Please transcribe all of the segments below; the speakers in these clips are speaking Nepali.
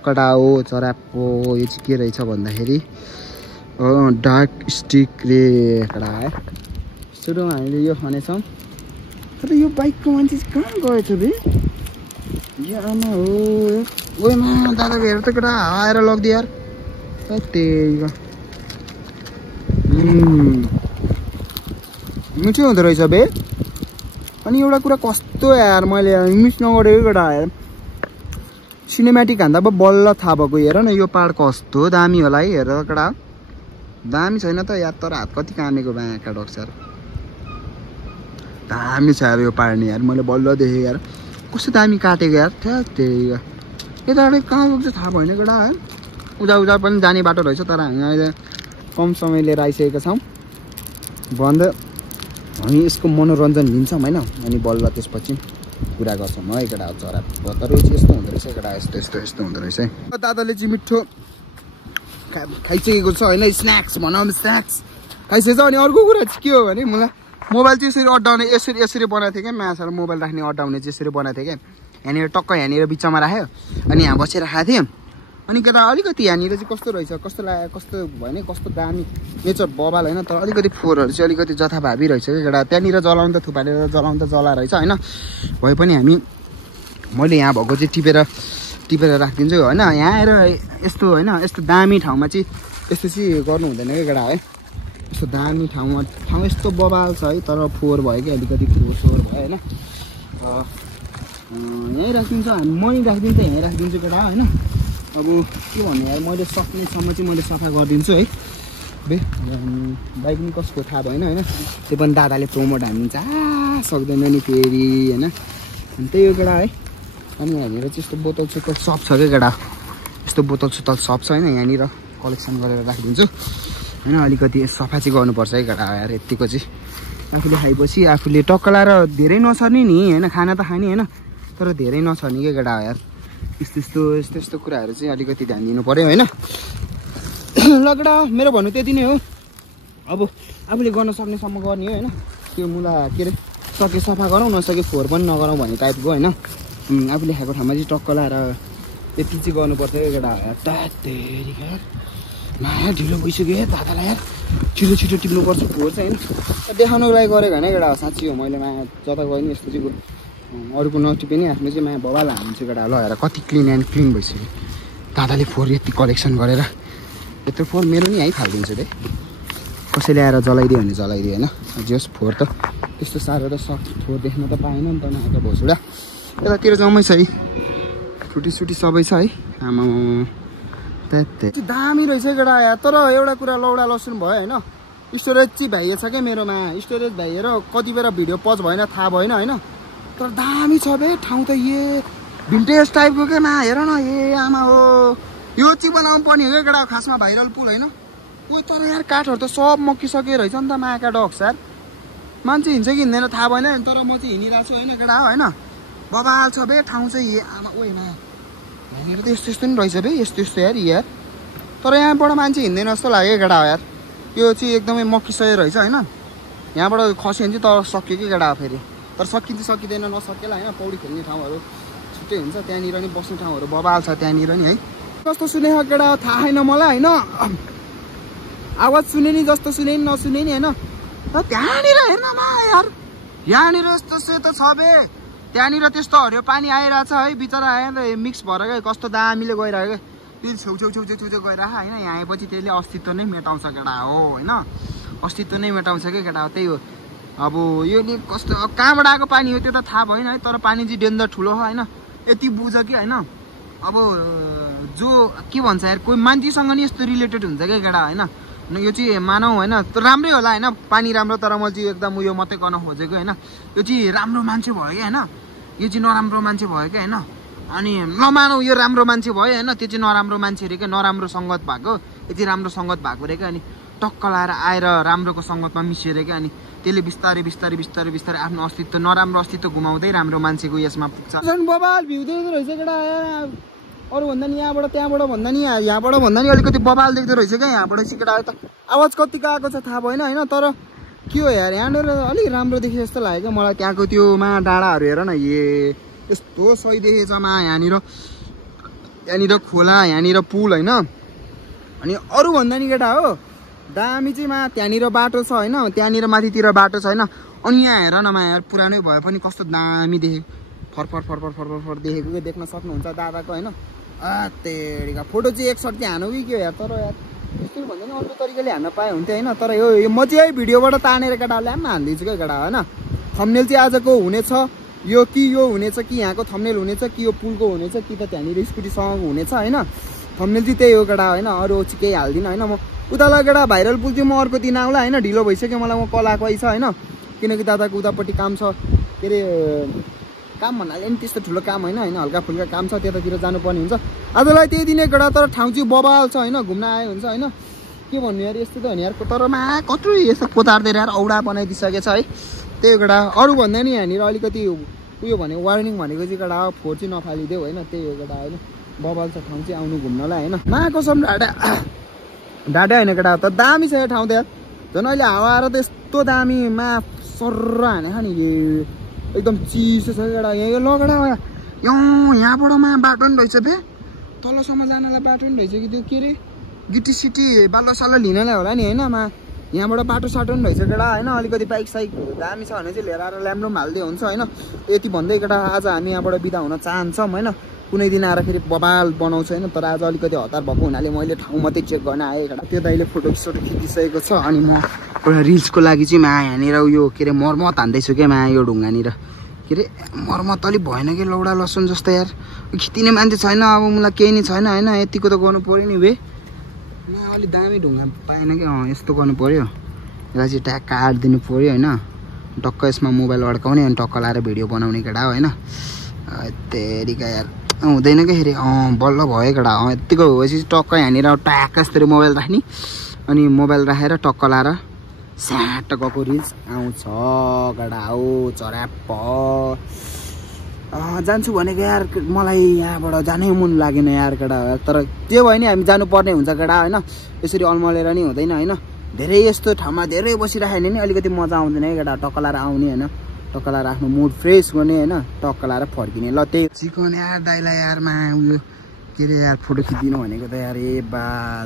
कडा हो चराको यो चाहिँ के रहेछ भन्दाखेरि डार्क स्टिक रे कडा है सुरु हामीले यो खानेछौँ तर यो बाइकको मान्छे चाहिँ कहाँ गएछ बे यो आमा हो ओएमा दादा हेर त कडा आएर लगिदियो यार त्यही मिठो हुँदो रहेछ बे अनि एउटा कुरा कस्तो यार मैले मिस नगरेको कडा यार सिनेमेटिक हान्दा बल्ल थाहा भएको हेर न यो पाहाड कस्तो दामी होला है हेर कडा दामी छैन त यार तर हात कति कामेको बाँका डक्सर दामी छ यार यो पाहाड नि यार मैले बल्ल देखेँ यार कस्तो दामी काटेको यार त्यही यताबाट कहाँ गएको थाहा भएन कडा है उजा पनि जाने बाटो रहेछ तर हामी अहिले कम समय लिएर आइसकेका छौँ भन्दा हामी यसको मनोरञ्जन लिन्छौँ होइन अनि बल्ल त्यसपछि कुरा गर्छौँ है केटा चरा तर यस्तो हुँदो रहेछ केटा यस्तो हुँदो रहेछ है दादाले चाहिँ मिठो खाइसकेको छ होइन स्न्याक्स भनौँ स्न्याक्स खाइसकेको छ अनि अर्को कुरा चाहिँ के हो भने मलाई मोबाइल चाहिँ यसरी अड्डाउने यसरी बनाएको थिएँ क्या माछा मोबाइल राख्ने अड्डाउने चाहिँ यसरी बनाएको थिएँ क्या यहाँनिर टक्क यहाँनिर बिचमा राख्यो अनि यहाँ बसेर खाएको थिएँ अनि केटा अलिकति यहाँनिर चाहिँ कस्तो रहेछ कस्तो लाग्यो कस्तो भयो भने कस्तो दामी नेचर बबाल होइन तर अलिकति फोहोरहरू चाहिँ अलिकति जथाभावी रहेछ क्या केटा त्यहाँनिर जलाउनु त थुपारेर जलाउनु त जला रहेछ होइन भए पनि हामी मैले यहाँ भएको चाहिँ टिपेर राखिदिन्छु होइन यहाँ आएर यस्तो होइन यस्तो दामी ठाउँमा चाहिँ यस्तो चाहिँ गर्नु हुँदैन क्या केटा है यस्तो दामी ठाउँ यस्तो बबाल छ है तर फोहोर भयो कि अलिकति फोहोर भयो होइन यहीँ राखिदिन्छ मै राखिदिन्छ यहीँ राखिदिन्छु केटा होइन अब के भन्ने यार मैले सक्नेसम्म चाहिँ मैले सफा गरिदिन्छु है बे बाइक नि कसको थाहा भएन होइन त्यो पनि दादाले प्रोमोट हानिदिन्छ सक्दैन नि फेरि होइन अनि त्यही हो केटा है अनि यहाँनिर चाहिँ यस्तो बोतल सोतल सप छ क्या केटा यस्तो बोतल सोतल सप छ होइन यहाँनिर कलेक्सन गरेर राखिदिन्छु होइन अलिकति सफा चाहिँ गर्नुपर्छ है केटा यार यत्तिको चाहिँ आफूले खाएपछि आफूले टक्क लाएर धेरै नछर्ने नि होइन खाना त खाने होइन तर धेरै नछर्ने क्या केटा यार यस्तो कुराहरू चाहिँ अलिकति ध्यान दिनु पऱ्यो होइन लगडा मेरो भन्नु त्यति नै हो अब आफूले गर्न सक्नेसम्म गर्ने हो होइन त्यो मुला के अरे सके सफा गरौँ नसके फोहोर पनि नगरौँ भन्ने टाइपको होइन आफूले खाएको ठाउँमा चाहिँ टक्क लाएर त्यति चाहिँ गर्नुपर्छ केटा यार माया ढिलो भइसक्यो है दादालाई यार छिटो टिप्नुपर्छ फोहोर चाहिँ होइन देखाउनुको लागि गरेको होइन केटा साँच्ची हो मैले माया जता गयो नि यस्तो चाहिँ अरूको नटिपे नि आफ्नो चाहिँ माया बबाल हाल्छु केटा ल हेर कति क्लिन एन्ड क्लिन भइसक्यो दादाले फोहोर यति कलेक्सन गरेर यत्रो फोहोर मेरो नि है फालिदिन्छु रे कसैले आएर जलाइदियो भने जलाइदियो होइन जस फोहोर त त्यस्तो साह्रो त फोहोर देख्न त पाएन नि त नआएको भोसुडा यतातिर जम्मै छ है छुटी सबै छ है आमा त्यही दामी रहेछ केटा यार तर एउटा कुरा लौडा लसुन भयो होइन स्टोरेज चाहिँ भ्याइएछ क्या मेरोमा स्टोरेज भ्याइएर कति बेला भिडियो पज भएन थाहा भएन होइन तर दामी छ बे ठाउँ त भिन्टेज टाइपको क्या मा हेर न आमा हो यो चाहिँ बनाउनु पर्ने हो क्या केटा खासमा भाइरल पुल होइन कोही तर यार काठहरू त सब मकिसके रहेछ नि त माका डक्स यार मान्छे हिँड्छ कि हिँड्दैन थाहा भएन तर म चाहिँ हिँडिरहेको छु होइन केटा होइन बबाल छ बे ठाउँ चाहिँ आमा ओएमा यहाँनिर त यस्तो नि रहेछ बे यस्तो यार तर यहाँबाट मान्छे हिँड्दैन जस्तो लाग्यो केटा हो यार यो चाहिँ एकदमै मकिसकेको रहेछ होइन यहाँबाट खस्यो भने चाहिँ तर सक्यो कि केटा फेरि तर सकिँदैन नसकेला होइन पौडी खेल्ने ठाउँहरू छुट्टै हुन्छ त्यहाँनिर नि बस्ने ठाउँहरू बबाल छ त्यहाँनिर नि है जस्तो सुने केटा थाहा छैन मलाई होइन आवाज सुने नि जस्तो सुने नि नसुने नि होइन त्यहाँनिर हेर्न यार यहाँनिर यस्तो सेतो छ बे त्यहाँनिर त्यस्तो हरियो पानी आइरहेछ है बिचरा आयो मिक्स भएर क्या कस्तो दामीले गइरहेको क्या त्यो छेउ गइरहेको होइन यहाँ आएपछि त्यसले अस्तित्व नै मेटाउँछ केटा हो होइन अस्तित्व नै मेटाउँछ क्या केटा हो त्यही हो अब यो नि कस्तो कहाँबाट आएको पानी हो त्यो त थाहा भएन है तर पानी चाहिँ डेन्जर ठुलो हो होइन यति बुझ कि होइन अब जो के भन्छ यार कोही मान्छेसँग नि यस्तो रिलेटेड हुन्छ क्या केटा होइन यो चाहिँ मानौ होइन राम्रै होला होइन पानी राम्रो तर मैले चाहिँ एकदम उयो मात्रै गर्न खोजेको होइन यो चाहिँ राम्रो मान्छे भयो क्या होइन यो चाहिँ नराम्रो मान्छे भयो क्या होइन अनि नमानौ यो राम्रो मान्छे भयो होइन त्यो चाहिँ नराम्रो मान्छे अरे क्या नराम्रो सङ्गत भएको यो चाहिँ राम्रो सङ्गत भएको अरे क्या अनि टक्क लाएर आएर राम्रोको सङ्गतमा मिसिएर क्या अनि त्यसले बिस्तारै आफ्नो अस्तित्व नराम्रो अस्तित्व घुमाउँदै राम्रो मान्छेको यसमा पुग्छ बबाल भ्यू देख्दो रहेछ केटा अरू भन्दा नि यहाँबाट त्यहाँबाट भन्दा नि यहाँबाट भन्दा नि अलिकति बबाल देख्दो रहेछ क्या यहाँबाट चाहिँ केटा त आवाज कतिको आएको छ थाहा भएन होइन तर के हो यार यहाँनिर अलिक राम्रो देखे जस्तो लाग्यो क्या मलाई त्यहाँको त्यो मा डाँडाहरू हेर न यस्तो सही देखेछ मा यहाँनिर यहाँनिर खोला यहाँनिर पुल होइन अनि अरू भन्दा नि केटा हो दामी चाहिँ त्यहाँनिर बाटो छ होइन त्यहाँनिर माथितिर बाटो छ होइन अनि यहाँ हेर न यार पुरानै भए पनि कस्तो दामी देखेको फर देखेको देख्न सक्नुहुन्छ दादाको होइन तेरिका फोटो चाहिँ एकसट चाहिँ हानु कि के यार तर यार यस्तो भन्दा नि अर्को तरिकाले हान्न पाए हुन्थ्यो होइन तर यो म चाहिँ है भिडियोबाट तानेर केटाहरूले पनि हानिदिन्छु क्या केटा होइन थम्बनेल चाहिँ आजको हुनेछ यो हुनेछ कि यहाँको थम्बनेल हुनेछ कि यो पुलको हुनेछ कि त त्यहाँनिर स्कुटीसँग हुनेछ होइन थम्बनेल चाहिँ त्यही हो केटा होइन अरू चाहिँ केही हाल्दिनँ होइन म उतालाई केटा भाइरल पुल चाहिँ म अर्को दिन आउँला होइन ढिलो भइसक्यो मलाई म कल आएको छ होइन किनकि दादाको उतापट्टि काम छ के अरे काम भन्नाले नि त्यस्तो ठुलो काम होइन हल्का फुल्का काम छ त्यतातिर जानुपर्ने हुन्छ आजलाई त्यही दिने केटा तर ठाउँ चाहिँ बबाल छ होइन घुम्न आयो हुन्छ होइन के भन्नु यार यस्तो त हो नि यार तर कत्रो यस्तो कोतार्दै यार औडा बनाइदिइसकेछ है त्यही केटा अरू भन्दा नि यहाँनिर अलिकति उयो भने वार्निङ भनेको चाहिँ केटा फोहोर चाहिँ नफालिदेऊ होइन त्यही हो केटा होइन बबाल छ ठाउँ चाहिँ आउनु घुम्नलाई होइन कसम ढाडा होइन केटा त दामी छ यो ठाउँ त यार झन् अहिले हावा आएर त यस्तो दामी सर्र हानेछ नि एकदम चिसो छ केटा यहाँ ल केटा यहाँबाट बाटो नि रहेछ बे तलसम्म जानलाई बाटो नि रहेछ कि त्यो के अरे गिटी सिटी बाल्लो साल्लो लिनलाई होला नि होइन यहाँबाट बाटो साटो नि रहेछ केटा होइन अलिकति बाइक साइक दामी छ भने चाहिँ लिएर आएर ल्याम्रो पनि हाल्दै हुन्छ होइन यति भन्दै केटा आज हामी यहाँबाट बिदा हुन चाहन्छौँ होइन कुनै दिन आएर फेरि बबाल बनाउँछ होइन तर आज अलिकति हतार भएको हुनाले मैले ठाउँ मात्रै चेक गर्न आएँ केटा त्यो दाइले फोटो खिचिसकेको छ अनि म एउटा रिल्सको लागि चाहिँ यहाँनिर उयो के अरे मर्मत हान्दैछु क्या यो ढुङ्गानिर के अरे मर्मत अलिक भएन कि लौडा लसुन जस्तो यार खिच्ने मान्छे छैन अब मलाई केही नै छैन होइन यतिको त गर्नु पऱ्यो नि बे अलिक दामी ढुङ्गा पाएन कि यस्तो गर्नु पऱ्यो यसलाई चाहिँ ट्याग काटिदिनु पऱ्यो होइन टक्क यसमा मोबाइल अड्काउने अनि टक्क लाएर भिडियो बनाउने केटा होइन तेरिका यार हुँदैन क्या फेरि बल्ल भयो केटा यत्तिको भएपछि टक्क यहाँनिर ट्याक्क यस्तरी मोबाइल राख्ने अनि मोबाइल राखेर टक्क लाएर स्याट गएको रिल्स आउँछ केटा हो चराप जान्छु भनेको यार मलाई यहाँबाट जानै मन लागेन यार केटा तर त्यो भयो नि हामी जानुपर्ने हुन्छ केटा होइन यसरी अल्मलेर नि हुँदैन होइन धेरै यस्तो ठाउँमा धेरै बसिराख्यो भने नि अलिकति मजा आउँदैन है केटा टक्क लाएर आउने होइन टक्क लाएर आफ्नो मुड फ्रेस गर्ने होइन टक्क लाएर फर्किने ल त्यही चिकन यार दाइलाई यारमा उयो के अरे यार फोटो खिचिदिनु भनेको त यार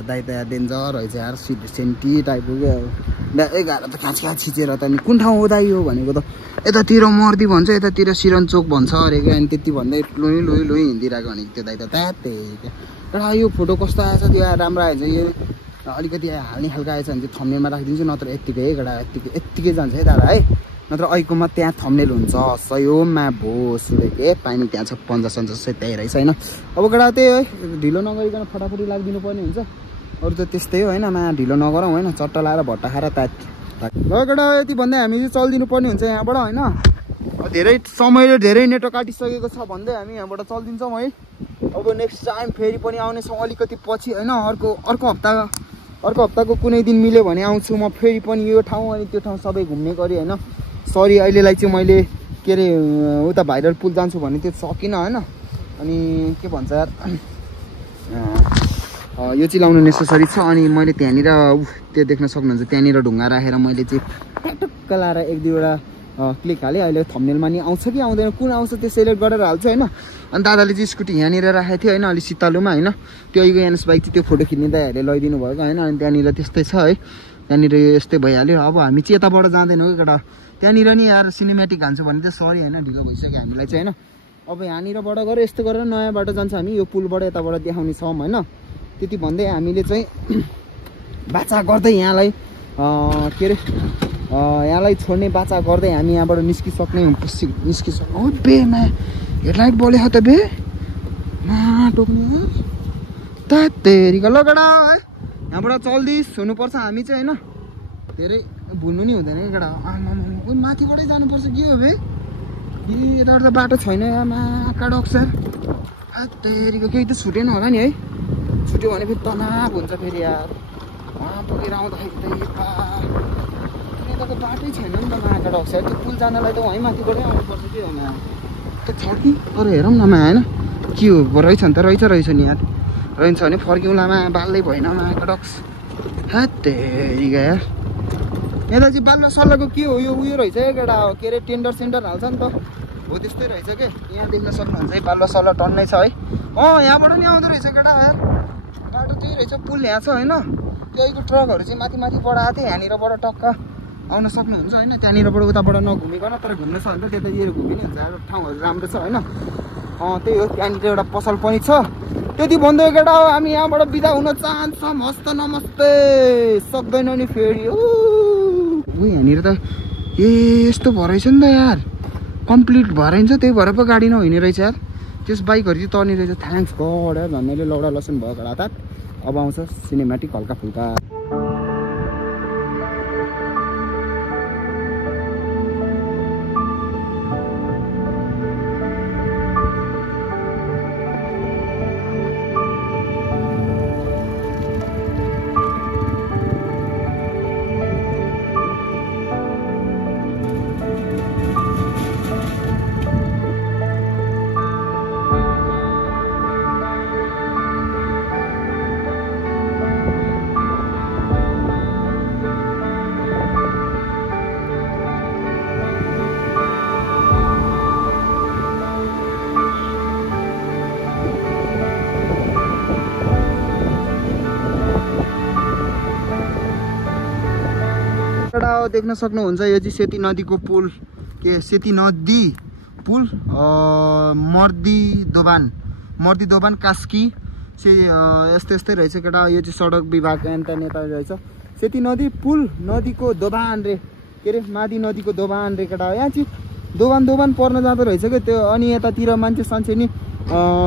दाइ त यार डेन्जर रहेछ यार सेन्टी टाइपको क्या एघार त खाँच खिचेर त नि कुन ठाउँ हो दाइ हो भनेको त यतातिर मर्दी भन्छ यतातिर सिरनचोक भन्छ अरेको अनि त्यति भन्दै लोइ हिँडिरहेको भनेको त्यो दाइ त त्यही क्या यो फोटो कस्तो आएछ त्यो राम्रो आएछ यो अलिकति हाल्ने खालको आएछ भने चाहिँ थम्बनेलमा राखिदिन्छु नत्र यत्तिकै है केटा यत्तिकै जान्छ है दादा है नत्र अहिलेकोमा त्यहाँ थम्बनेल हुन्छ सयोमा भो सुरेको पानी त्यहाँ छ 50 त्यही रहेछ होइन अब केटा त्यही है ढिलो नगरिकन फटाफटी लाग्दिनु पर्ने हुन्छ अरू त त्यस्तै हो होइन ढिलो नगरौँ होइन चट्टा लाएर भट्टा खाएर ल केटा यति भन्दै हामी चाहिँ चलिदिनु पर्ने हुन्छ यहाँबाट होइन धेरै समयले धेरै नेटवर्क काटिसकेको छ भन्दै हामी यहाँबाट चलिदिन्छौँ है अब नेक्स्ट टाइम फेरि पनि आउनेछौँ अलिकति पछि होइन अर्को हप्ताको कुनै दिन मिल्यो भने आउँछु म फेरि पनि यो ठाउँ अनि त्यो ठाउँ सबै घुम्ने गरी होइन सरी अहिलेलाई चाहिँ मैले के अरे उता भाइरल पुल जान्छु भने त्यो सकिनँ होइन अनि के भन्छ यार यो चाहिँ लाउनु नेसेसरी छ अनि मैले त्यहाँनिर त्यो देख्न सक्नुहुन्छ त्यहाँनिर ढुङ्गा राखेर मैले चाहिँ टक्क लाएर एक दुईवटा क्लिक हालेँ अहिले थम्बनेलमा नि आउँछ कि आउँदैन कुन आउँछ त्यो सेलेक्ट गरेर हाल्छु होइन अनि दादाले चाहिँ स्कुटी यहाँनिर राखेको थियो होइन अलिक शीतलुमा होइन त्यो एनएस बाइक चाहिँ त्यो फोटो खिच्ने दाइहरूले लैदिनु भएको होइन अनि त्यहाँनिर त्यस्तै छ है त्यहाँनिर यस्तै भइहाल्यो अब हामी चाहिँ यताबाट जाँदैनौँ कि केटा त्यहाँनिर नि यार सिनेमेटिक हान्छु भने चाहिँ सरी होइन ढिलो भइसक्यो हामीलाई चाहिँ होइन अब यहाँनिरबाट गएर यस्तो गरेर नयाँ बाटो जान्छ हामी यो पुलबाट यताबाट देखाउने छौँ होइन त्यति भन्दै हामीले चाहिँ बाचा गर्दै यहाँलाई के अरे यहाँलाई छोड्ने बाचा गर्दै हामी यहाँबाट निस्किसक्ने बेमा हेडलाइट बोलेको त बे टोक्नु तेरिका लगेडा है यहाँबाट चल्दिस हुनुपर्छ हामी चाहिँ होइन धेरै भुल्नु नि हुँदैन कि केटा माथिबाटै जानुपर्छ के हो बे यताबाट त बाटो छैन यहाँ माका डक्सर तेरिका केही त छुटेन होला नि है छुट्यो भने फेरि तनाव हुन्छ फेरि यार पुगेर आउँदाखेरि त यताको बाटै छैन नि त माका डक्सर त्यो पुल जानलाई त वहीँ माथिबाटै आउनुपर्छ के हो त छ कि तर हेरौँ न होइन के हो रहेछ नि त रहेछ नि यार रहन्छ भने फर्क्यौँलामा बाल्दै भएन माका डक्स हेरिगा यार यता चाहिँ बाल्न सल्लाहको के हो यो उयो रहेछ है केटा के अरे टेन्डर सेन्डर हाल्छ नि त हो त्यस्तै रहेछ के। यहाँ देख्न सक्नुहुन्छ है बालुवा सल्ला टन्नै छ है। यहाँबाट नि आउँदो रहेछ केटा यार, बाटो त्यही रहेछ, पुल यहाँ छ होइन। त्यहीको ट्रकहरू चाहिँ माथि माथिबाट आएको थियो, यहाँनिरबाट टक्क आउन सक्नुहुन्छ होइन। त्यहाँनिरबाट उताबाट नघुमिकन तर घुम्न छ भने त त्यतातिर घुमिने हुन्छ, ठाउँहरू राम्रो छ होइन। त्यही हो, त्यहाँनिर एउटा पसल पनि छ। त्यति भन्दै केटा हो हामी यहाँबाट बिदा हुन चाहन्छौँ। हस्त नमस्ते, सक्दैन नि फेरि। यहाँनिर त यस्तो भएछ नि त यार, कम्प्लिट भएछ, त्यही भएर पो गाडी नहुने रहेछ यार। त्यस बाइकहरू चाहिँ तर्ने रहेछ। थ्याङ्क्स गड यार, धन्यले लौडा लसन भयो कडा। अब आउँछ सिनेमेटिक हल्का फुल्का। देख्न सक्नुहुन्छ यो चाहिँ सेती नदीको पुल, के सेती नदी पुल, मर्दी दोबान कास्की यस्तै यस्तै रहेछ केटा। यो चाहिँ सडक विभाग यता नेता रहेछ। सेती नदी पुल, नदीको दोबान रे, के अरे मादी नदीको दोबान रे केटा। यहाँ चाहिँ दोबान पर्न जाँदो रहेछ क्या त्यो। अनि यतातिर मान्छे सान्छे नि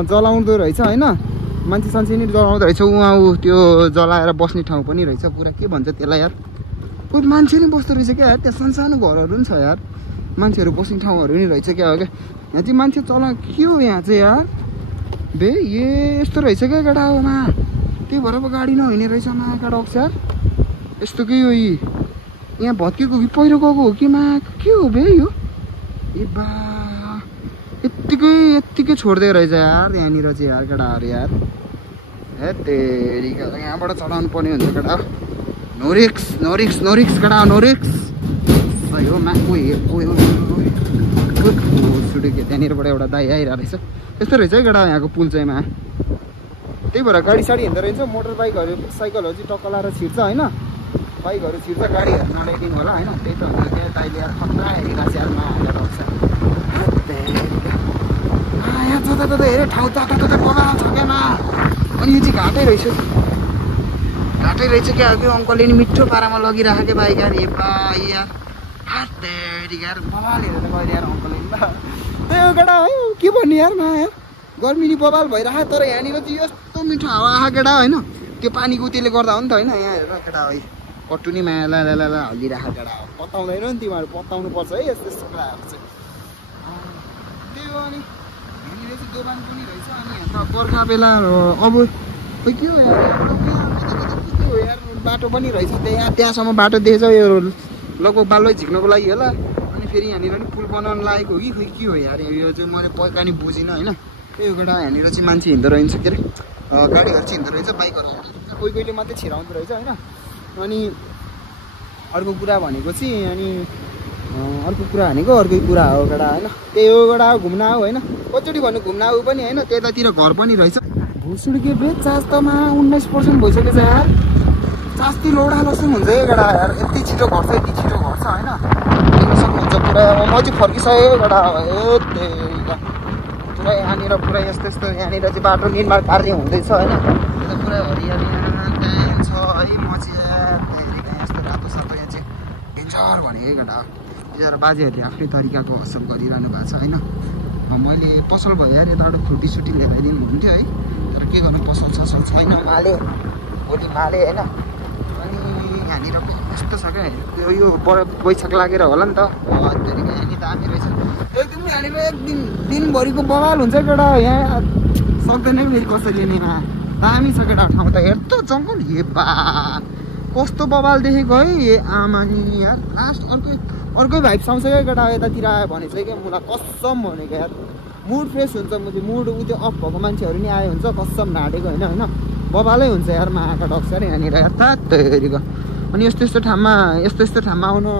जलाउँदो रहेछ होइन, मान्छे सान्छे नि जलाउँदो रहेछ। उहाँ त्यो जलाएर बस्ने ठाउँ पनि रहेछ पुरा, के भन्छ त्यसलाई यार, कोही मान्छे नि बस्दो रहेछ क्या यार। त्यहाँ सानो घरहरू पनि छ यार, मान्छेहरू बस्ने ठाउँहरू नि रहेछ क्या हो क्या। यहाँ चाहिँ मान्छे के हो यहाँ चाहिँ यार बे, यस्तो रहेछ क्या केटा हो मा। त्यही भएर पो गाडी नहुने रहेछ मा केटा यार। यस्तो के हो यहाँ भत्केको कि पहिरो गएको हो कि मा, के हो बे यो। ए बा यत्तिकै छोड्दै रहेछ यार यहाँनिर चाहिँ यार केटाहरू यार। हे तेरिका, यहाँबाट चलाउनु पर्ने हुन्छ केटा। नोरिक्स केटा, नोरिक्स सही हो मा। सुटेको त्यहाँनिरबाट एउटा दाइ आइरहेको रहेछ। यस्तो रहेछ है केटा यहाँको पुल चाहिँ मा। त्यही भएर गाडी साडी हिँड्दो रहेछ। मोटर बाइकहरू साइकलहरू चाहिँ टक्क लाएर छिर्छ होइन, बाइकहरू छिर्छ, गाडीहरू नल्याइदिनु होला होइन। त्यही त हुन्छ क्या, दाइले यार खतरा हेरिरहेको छ यार मा। यहाँ जता हेऱ्यो ठाउँ तता बगान छ क्या मा। अनि यो चाहिँ घाटै रहेछ क्या। त्यो अङ्कलले नि मिठो पारामा लगिरहेको क्या बाइक यार। यार यार बबाल हेरेर गएर यार अङ्कलले नि त। त्यही हो केटा है, के भन्ने यार मा यार। गर्मी नि बबाल भइरहेको, तर यहाँनिर चाहिँ यस्तो मिठो हावा आएको केटा होइन। त्यो पानीको त्यसले गर्दा हो नि त होइन। यहाँ हेर केटा है, कटुनी माया ला हल्लिरहेको केटा हो। पत्ताउँदैन नि तिमीहरू, पत्ताउनु पर्छ है यस्तो यस्तो कुराहरू चाहिँ। त्यही हो। अनि यहाँनिर चाहिँ दोकान पनि रहेछ। अनि यहाँ बर्खा बेला अब खोइ के हो यार, बाटो पनि रहेछ त्यहाँसम्म बाटो दिएछ। यो लगभग बालुवा झिक्नको लागि होला। अनि फेरि यहाँनिर पनि पुल बनाउनु लागेको हो कि खोइ के हो यार, यो चाहिँ मैले पक्का नि बुझिनँ होइन। त्यही हो केटा, यहाँनिर चाहिँ मान्छे हिँड्दो रहेछ, के अरे गाडीहरू चाहिँ हिँड्दो रहेछ, बाइकहरू कोही मात्रै छिराउँदो रहेछ होइन। अनि अर्को कुरा भनेको अर्कै कुरा हो केटा होइन। त्यही हो केटा, घुम्न आऊ होइन। कतिचोटि भन्नु घुम्न आऊ पनि होइन। त्यतातिर घर पनि रहेछ। भुसुड्के बे चास्तामा 19% भइसकेछ यार। चास्ती लौडा लसुन हुन्छ है केटा यार। यति छिटो घट्छ होइन। देख्न सक्नुहुन्छ पुरा। म चाहिँ फर्किसकेँ केटा। पुरा यहाँनिर पुरा यस्तो यहाँनिर चाहिँ बाटो निर्माण कार्य हुँदैछ होइन। यता पुरा हरियाली छ है। म चाहिँ यस्तो रातो सातो यहाँ चाहिँ भिन्चर भने है केटा। यहाँ बाजेहरूले आफ्नै तरिकाको हसल गरिरहनु भएको छ होइन। मैले पसल भयो यार, यताबाट फ्रुटी ल्याइदिनु हुन्थ्यो है, तर के गर्नु, पसल छैन, माले भोलि माले होइन। अनि यहाँनिर यस्तो छ क्या, यो बैशाख लागेर होला नि त। यहाँनिर दामी रहेछ एकदम। यहाँनिर दिनभरिको बवाल हुन्छ केटा। यहाँ सक्दैन फेरि कसैले नि दामी छ केटा ठाउँ त। हेर्दो जङ्गल हे बा, कस्तो बवाल देखेको है आमा नि यार। लास्ट अर्कै भाइब्स आउँछ क्या केटा यतातिर आयो भने चाहिँ क्या। मलाई कसम भनेको यार, मुड फ्रेस हुन्छ। म चाहिँ मुड त्यो अफ भएको मान्छेहरू नि आयो हुन्छ, कसम ढाँटेको होइन। बबालै हुन्छ यार माका डक्सर यहाँनिर यार तात्तरीको। अनि यस्तो ठाउँमा आउनु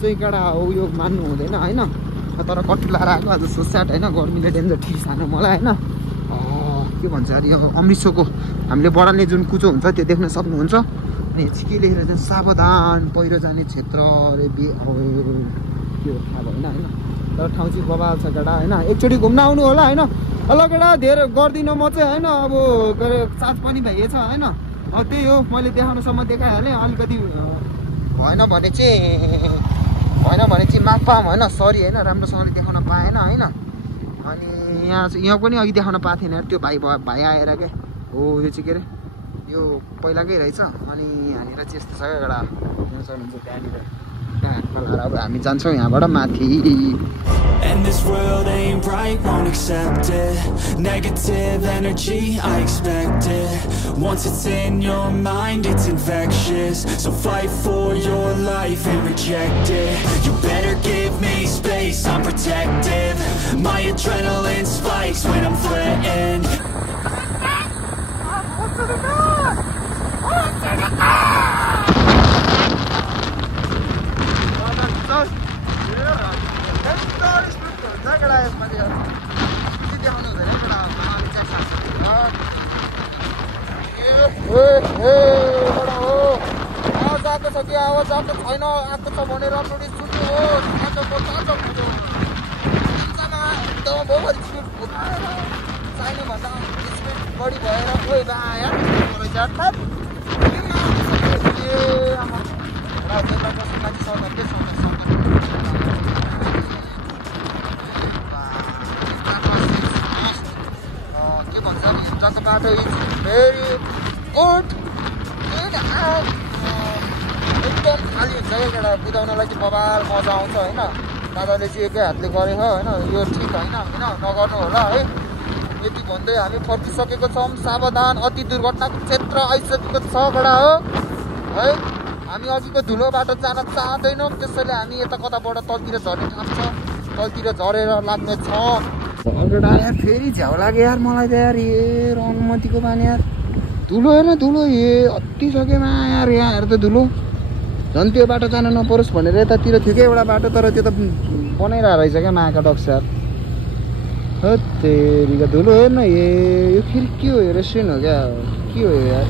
चाहिँ केटा उयो मान्नु हुँदैन होइन। तर कट्टु लाएर आएको आज सोसाट होइन गर्मीले डेन्जर ठिक सानो मलाई होइन के भन्छ अरे यो अमृतसरको हामीले बडाल्ने जुन कुचो हुन्छ त्यो देख्न सक्नुहुन्छ अनि के लेखेर चाहिँ सावधान पहिरो जाने क्षेत्र अरे के हो थाहा भएन होइन तर ठाउँ चाहिँ बबाल छ केटा होइन एकचोटि घुम्न आउनु होला होइन ल केटा धेरै गर्दिनँ म चाहिँ होइन अब के अरे चार्ज पनि भइएछ होइन त्यही हो मैले देखाउनुसम्म देखाइहालेँ अलिकति भएन भने चाहिँ माफ पाऊँ होइन सरी होइन राम्रोसँगले देखाउन पाएन होइन अनि यहाँ पनि अघि देखाउन पाएको थिएन त्यो भाइ आएर क्या हो यो चाहिँ के अरे यो पहिलाकै रहेछ अनि यहाँनिर चाहिँ यस्तो छ क्या एउटा हेर्न सक्नुहुन्छ त्यहाँनिर अब हामी जान्छौँ यहाँबाट माथि And this world ain't right, won't accept it. Negative energy, I expect it. Once it's in your mind, it's infectious. So fight for your life and reject it. You better give me space, I'm protective. My adrenaline spikes when I'm threatened. आवाज आएको छैन आएको छ भनेर नोटिस सुन्नुहोस् चाहिने भन्दा स्पिड बढी भएर कोही के भन्छ जस्तो बाटो इज भेरी गुड एकदम खाली हुन्छ क्या केटा कुदाउनलाई चाहिँ बबाल मजा आउँछ होइन दादाले चाहिँ एकै हातले गरेको होइन यो ठिक होइन नगर्नु होला है यति भन्दै हामी फर्किसकेको छौँ सावधान अति दुर्घटनाको क्षेत्र आइसकेको छ केटा हो है हामी अघिको धुलो बाटो जान चाहँदैनौँ त्यसैले हामी यता कताबाट तलतिर झर्ने ठाउँ छ तलतिर झरेर लाग्ने छ केटा यार फेरि झ्याउ लाग्यो यार मलाई त यार ए अनुमतिको बानी यार धुलो हेर्न धुलो अति सकेमा यार यहाँ हेर त धुलो झन् त्यो बाटो जान नपरोस् भनेर यतातिर थियो क्या एउटा बाटो तर त्यो त बनाइरहेको रहेछ क्या माका डक्सार तेरिका धुलो हेर्न यो फेरि के हो यो रेस्टुरेन्ट हो क्या के हो यार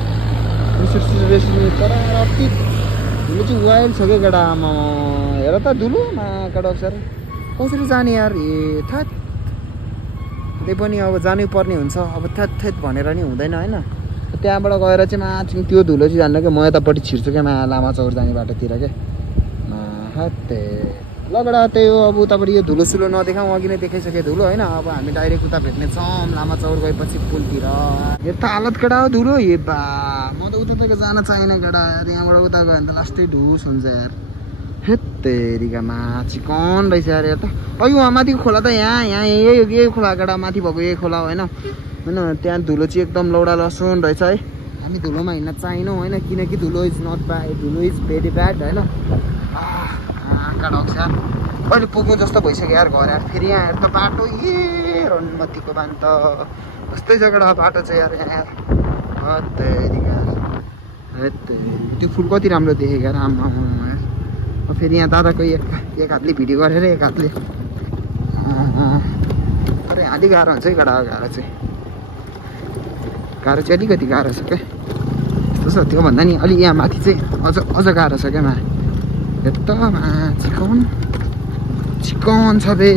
रेस्टुरेन्ट तर अति धुलो चाहिँ वाइल्ड छ क्या केटा आमा हेर त धुलो माका डक्सार कसरी जाने यार थात त्यही पनि अब जानै पर्ने हुन्छ अब थ्यात भनेर नि हुँदैन होइन त्यहाँबाट गएर चाहिँ माथि त्यो धुलो चाहिँ जान्न क्या म यतापट्टि छिर्छु क्या लामा चौर जाने बाटोतिर क्या ल बेटा त्यही हो अब उतापट्टि यो धुलो सुलो नदेखाउँ अघि नै देखाइसकेँ धुलो होइन अब हामी डाइरेक्ट उता भेट्ने छौँ लामा चौर गएपछि पुलतिर यो त हालत केटा हो धुलो बा म त उता तक जान चाहेन केटा यहाँबाट उता गयो भने त लास्टै ढुस हुन्छ यार हेत्तेरिका माथि कन रहेछ यार त अघि उहाँ माथिको खोला त यहाँ यही खोला केटा माथि भएको यही खोला होइन त्यहाँ धुलो चाहिँ एकदम लौडा लसुन रहेछ है हामी धुलोमा हिँड्न चाहिनौँ होइन किनकि धुलो इज नट ब्याड धुलो इज भेरी ब्याड होइन काट्छ अहिले पुग्नु जस्तो भइसक्यो यार घर यार फेरि यहाँ हेर त बाटो रन्मतीको बान त कस्तै जग्गा बाटो चाहिँ यार यहाँ त्यो फुल कति राम्रो देखेको यार आमा फेरि यहाँ दादाको एक हातले भिडियो गरेर एक हातले तर अलिक गाह्रो हुन्छ है गाह्रो चाहिँ अलिकति गाह्रो छ क्या यस्तो छ त्योभन्दा नि अलिक यहाँ माथि चाहिँ अझ गाह्रो छ क्या यत्रोमा चिकन छ बे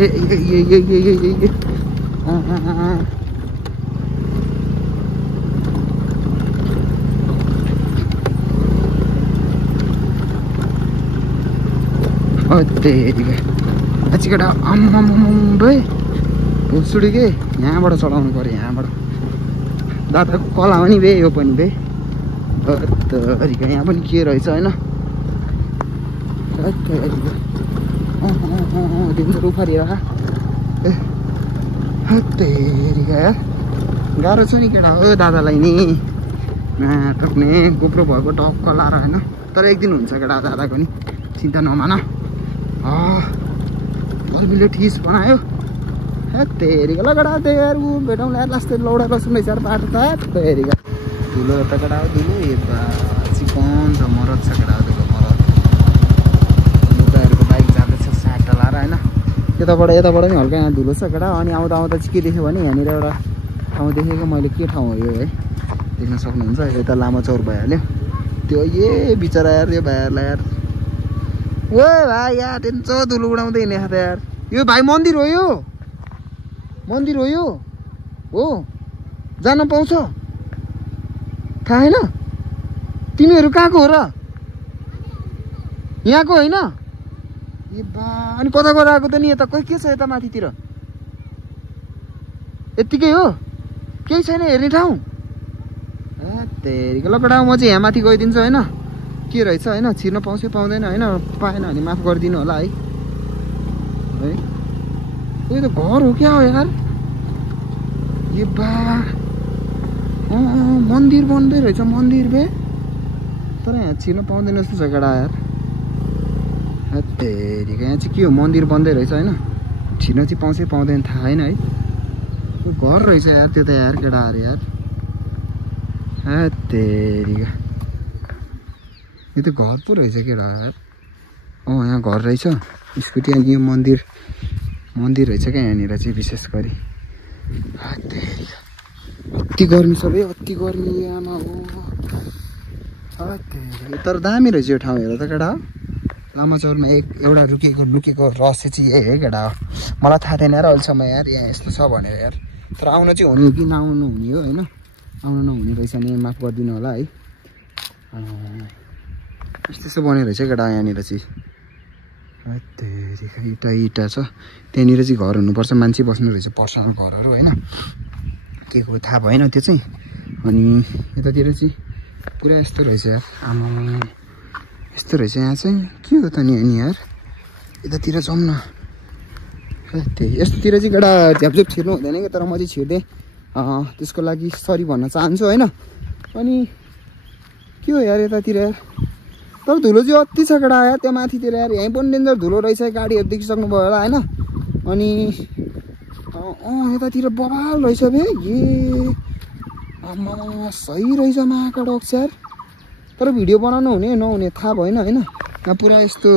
केटा आम्माम्मै भुसुडी के यहाँबाट चलाउनु पऱ्यो यहाँबाट दादाको कला हो नि बे यो पनि बे यहाँ पनि के रहेछ होइन डेन्जर उफारिएर गाह्रो छ नि केटा हो दादालाई नि टोक्ने गोप्रो भएको टक्क लाएर होइन तर एक दिन हुन्छ केटा दादाको नि चिन्ता नमान गर्मीले ठिस बनायो हेरिका लगडा यार ऊ भेटौँ यार लास्ट लौडा लसुन रहेछ बाटो त हेरिका धुलो त केटा हो धुलो चिकन छ मरद छ केटा धुलो मरद लुगाहरूको बाइक जाँदैछ साटा लाएर होइन यताबाट पनि हल्का यहाँ धुलो छ केटा। अनि आउँदा चाहिँ के देख्यो भने यहाँनिर एउटा ठाउँ देखेको मैले, के ठाउँ हो यो है देख्न सक्नुहुन्छ। यता लामाचौर भइहाल्यो त्यो। ए बिचरा यार यो भाइहरूलाई यार, ओ भाइ यार टेन्सो धुलो उडाउँदै हिँड्ने त यार। यो भाइ मन्दिर हो, यो मन्दिर हो, यो हो जान पाउँछ थाहा छैन? तिमीहरू कहाँको हो र? यहाँको होइन? ए बा, अनि कता गएर आएको त नि? यता कोही के छ यता माथितिर? यत्तिकै हो, केही छैन हेर्ने ठाउँ? तेरिको लकडा, म चाहिँ यहाँ माथि गइदिन्छु होइन, के रहेछ होइन, छिर्न पाउँछ पाउँदैन होइन, पाएन भने माफ गरिदिनु होला है। उयो त घर हो क्या हो यार? ए बा, मन्दिर बन्दै रहेछ, मन्दिर बे, तर यहाँ छिर्न पाउँदैन जस्तो छ केटा यार। तेरिका यहाँ चाहिँ के हो, मन्दिर बन्दै रहेछ होइन, छिर्न चाहिँ पाउँछ पाउँदैन थाहा छैन है। घर रहेछ यार त्यो त यार केटाहरू यार। तेरिका यो त घर पो रहेछ केटा यार। यहाँ घर रहेछ स्कुटी। अनि यो मन्दिर रहेछ क्या यहाँनिर चाहिँ विशेष गरी। अति गर्मी छ भाइ, अति गर्मी आमा हो। तर दामी रहेछ यो ठाउँ हेर त केटा। लामाचौरमा एउटा लुकेको रहस्य चाहिँ यही है केटा हो। मलाई थाहा थिएन यार अहिलेसम्म यार यहाँ यस्तो छ भनेर यार। तर आउनु चाहिँ हुने कि नआउनु हुने हो होइन, आउनु नहुने रहेछ भने माफ गरिदिनु होला है। यस्तो बनेको रहेछ केटा यहाँनिर चाहिँ। इटा छ त्यहाँनिर चाहिँ घर हुनुपर्छ, मान्छे बस्नु रहेछ, पर्सनल घरहरू होइन, के को थाहा भएन त्यो चाहिँ। अनि यतातिर चाहिँ पुरा यस्तो रहेछ यार, आमा यस्तो रहेछ यहाँ चाहिँ। के हो त नि अनि यार, यतातिर जाउँ न। त्यही यस्तोतिर चाहिँ केटा झ्यापझ्याप छिर्नु हुँदैन क्या, तर म चाहिँ छिर्देँ, त्यसको लागि सरी भन्न चाहन्छु होइन। अनि के हो यार यतातिर यार, तर धुलो चाहिँ अति छ केटा यार त्यहाँ माथितिर यार। यहीँ पनि डेन्जर धुलो रहेछ, गाडीहरू देखिसक्नु भयो होला होइन। अनि यतातिर बवाल रहेछ बे, ए आमा सही रहेछ महाकाल डक्स यार। तर भिडियो बनाउनु हुने नहुने थाहा भएन होइन। यहाँ पुरा यस्तो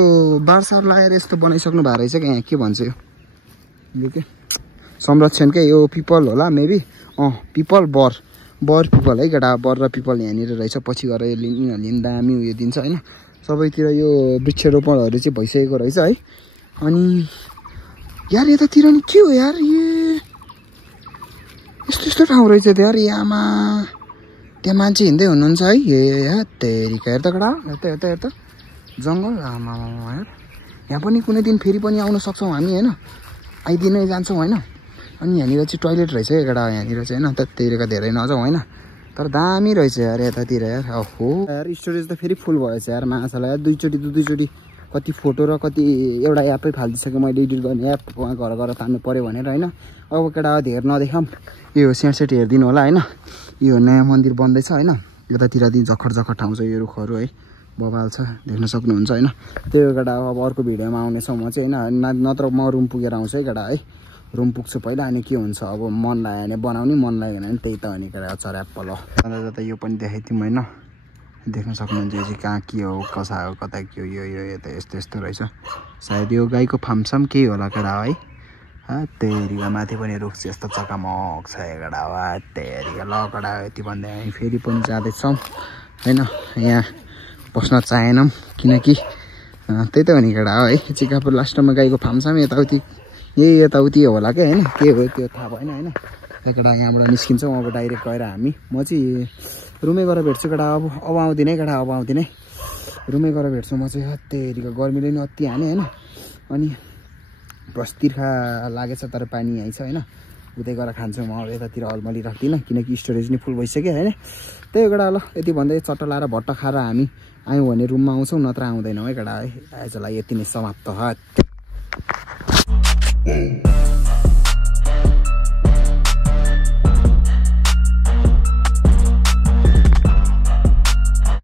बारसार लगाएर यस्तो बनाइसक्नु भएको रहेछ क्या। यहाँ के भन्छ यो के संरक्षण क्या, यो पिपल होला मेबी, पिपल बर पिपल है केटा। बर र पिपल यहाँनिर रहेछ, पछि गएर यो यिनीहरूले दामी उयो दिन्छ होइन। सबैतिर यो वृक्षरोपणहरू चाहिँ भइसकेको रहेछ है। अनि यार यतातिर नि के हो यार, ए यस्तो ठाउँ रहेछ त यार यहाँमा। त्यहाँ मान्छे हिँड्दै हुनुहुन्छ है। ए तेरिका हेर त केटा, हेर त जङ्गल आमा यार। यहाँ पनि कुनै दिन फेरि पनि आउन सक्छौँ हामी होइन, आइदिनै जान्छौँ होइन। अनि यहाँनिर चाहिँ टोइलेट रहेछ केटा यहाँनिर चाहिँ होइन। त्यतिका धेरै नजाउँ होइन, तर दामी रहेछ यार यतातिर यार। हो यार स्टोरेज त फेरि फुल भएछ यार माछालाई यार। दुईचोटि कति फोटो र कति एउटा एपै फालिदिइसकेँ मैले, एडिट गर्ने एप। उहाँ घर तान्नु पऱ्यो भनेर होइन। अब केटा धेर नदेखाऊँ, यो सेट हेरिदिनु होला होइन। यो नयाँ मन्दिर बन्दैछ होइन। यतातिर चाहिँ जखर ठाउँ छ, यो रुखहरू है बबाल छ, देख्न सक्नुहुन्छ होइन। त्यो केटा अब अर्को भिडियोमा आउनेछौँ म चाहिँ होइन। नत्र म रुम पुगेर आउँछु है केटा है। रुम पुग्छु पहिला, अनि के हुन्छ अब मन लाग्यो भने बनाउने, मन लाग्यो भने त्यही त हो नि केटा चराप्प। ल त यो पनि देखाइदिउँ होइन, देख्न सक्नुहुन्छ यो चाहिँ कहाँ के हो, कसा हो, कता के हो। यो त यस्तो रहेछ। सायद यो गाईको फार्मसाम केही होला केटा है। तेरिका माथि पनि रुख चाहिँ यस्तो चकामक छ केटा हो। तेरिका ल केटा यति भन्दै हामी फेरि पनि जाँदैछौँ होइन। यहाँ बस्न चाहेनौँ किनकि त्यही त हो नि केटा हो है। चिकापुर लास्टमा गाईको फार्मसाम, यताउति यताउति होला क्या होइन। के हो त्यो थाहा भएन होइन। केटा यहाँबाट निस्किन्छौँ अब डाइरेक्ट गएर हामी। म चाहिँ रुमै गएर भेट्छु केटा। अब आउँदिन है केटा, अब आउँदिन है, रुमै गएर भेट्छु म चाहिँ। तेरिका गर्मीले नि अति हाने होइन। अनि बस तिर्खा लागेछ तर पानी यहीँ छ होइन। उतै गएर खान्छु म, यतातिर अलमली राख्दिनँ किनकि स्टोरेज नि फुल भइसक्यो होइन। त्यही केटा ल यति भन्दै चट्ट लाएर भट्ट खाएर हामी आयौँ भने रुममा आउँछौँ, नत्र आउँदैनौँ है केटा है। आजलाई यति नै समाप्त।